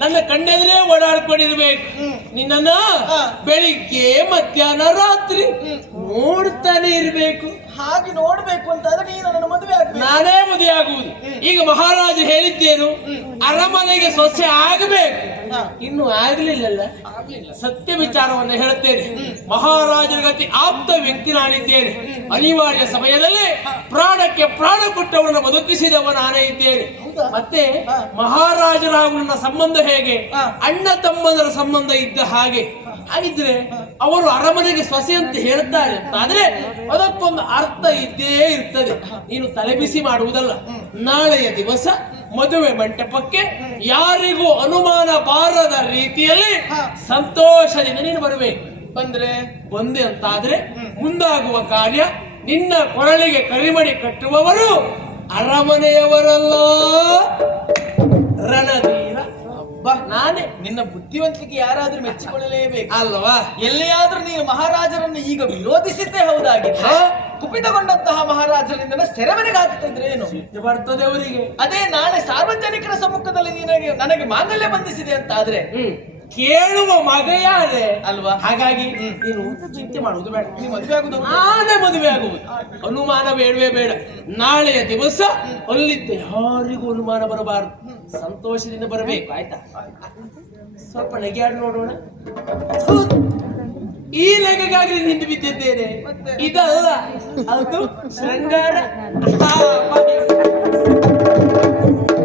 ನನ್ನ ಕಣ್ಣೆದುರೇ ಓಡಾಡ್ಕೊಂಡಿರ್ಬೇಕು. ನಿನ್ನನ್ನ ಬೆಳಿಗ್ಗೆ ಮಧ್ಯಾಹ್ನ ರಾತ್ರಿ ನೋಡ್ತಾನೆ ಇರ್ಬೇಕು. ಹಾಗೆ ನೋಡ್ಬೇಕು ಅಂತಾದ್ರೆ ನೀನು ನನ್ನ ಮದುವೆ ಆಗ್ಬೇಕು. ನಾನೇ ಮದುವೆ ಆಗುವುದು. ಈಗ ಮಹಾರಾಜ ಹೇಳಿದ್ದೇನು, ಅರಮನೆಗೆ ಸೊಸೆ ಆಗಬೇಕು. ಇನ್ನು ಆಗ್ಲಿಲ್ಲಲ್ಲ. ಸತ್ಯ ವಿಚಾರವನ್ನು ಹೇಳುತ್ತೇನೆ. ಮಹಾರಾಜರ ಗತಿ ಆಪ್ತ ವ್ಯಕ್ತಿ ನಾನಿದ್ದೇನೆ. ಅನಿವಾರ್ಯ ಸಮಯದಲ್ಲಿ ಪ್ರಾಣಕ್ಕೆ ಪ್ರಾಣ ಕೊಟ್ಟವರನ್ನು ಬದುಕಿಸಿದವ ನಾನೇ ಇದ್ದೇನೆ. ಮತ್ತೆ ಮಹಾರಾಜರ ಹಾಗೂ ನನ್ನ ಸಂಬಂಧ ಹೇಗೆ, ಅಣ್ಣ ತಮ್ಮಂದರ ಸಂಬಂಧ ಇದ್ದ ಹಾಗೆ. ಹಾಗಿದ್ರೆ ಅವರು ಅರಮನೆಗೆ ಸೊಸೆ ಅಂತ ಹೇಳ್ತಾರೆ ಅಂತ ಆದ್ರೆ ಅದಕ್ಕೊಂದು ಅರ್ಥ ಇದ್ದೇ ಇರ್ತದೆ. ನೀನು ತಲೆಬಿಸಿ ಮಾಡುವುದಲ್ಲ. ನಾಳೆಯ ದಿವಸ ಮದುವೆ ಮಂಟಪಕ್ಕೆ ಯಾರಿಗೂ ಅನುಮಾನ ಬಾರದ ರೀತಿಯಲ್ಲಿ ಸಂತೋಷದಿಂದ ನೀನು ಬರಬೇಕು. ಬಂದೆ ಅಂತಾದ್ರೆ ಮುಂದಾಗುವ ಕಾರ್ಯ ನಿನ್ನ ಕೊರಳಿಗೆ ಕರಿಮಣಿ ಕಟ್ಟುವವರು ಅರಮನೆಯವರಲ್ಲ, ರಣಧೀರ ನಾನೇ. ನಿನ್ನ ಬುದ್ಧಿವಂತಿಕೆ ಯಾರಾದ್ರೂ ಮೆಚ್ಚಿಕೊಳ್ಳಲೇಬೇಕು ಅಲ್ವಾ? ಎಲ್ಲಿಯಾದ್ರೂ ನೀನು ಮಹಾರಾಜರನ್ನು ಈಗ ವಿರೋಧಿಸಿದ್ದೇ ಹೌದಾಗಿದ್ರೆ ಕುಪಿತಗೊಂಡಂತಹ ಮಹಾರಾಜರಿಂದ ಸೆರೆಮನೆಗೆ ಹಾಕುತ್ತಿದ್ರೆ ಏನು ಬರ್ತದೆ ಅವರಿಗೆ. ಅದೇ ನಾಳೆ ಸಾರ್ವಜನಿಕರ ಸಮ್ಮುಖದಲ್ಲಿ ನನಗೆ ಮಾಂಗಲ್ಯ ಬಂಧಿಸಿದೆ ಅಂತ ಆದ್ರೆ ಕೇಳುವ ಮಗ ಯಾರೇ ಅಲ್ವಾ? ಹಾಗಾಗಿ ನೀನು ಚಿಂತೆ ಮಾಡುವುದು ಬೇಡ. ನೀನು ಮದುವೆ ಆಗುದು ನಾನೇ ಮದುವೆ ಆಗುವುದು. ಅನುಮಾನ ಬೇಡವೇ ಬೇಡ. ನಾಳೆಯ ದಿವಸ ಅಲ್ಲಿದ್ದ ಯಾರಿಗೂ ಅನುಮಾನ ಬರಬಾರದು. ಸಂತೋಷದಿಂದ ಬರಬೇಕು. ಆಯ್ತಾ? ಸ್ವಲ್ಪ ನಗೆಯಾಡಿ ನೋಡೋಣ. ಈ ನಗೆಗಾಗಿ ನಿಂತು ಬಿದ್ದಿದ್ದೇನೆ. ಇದಲ್ಲ, ಅದು ಶೃಂಗಾರ.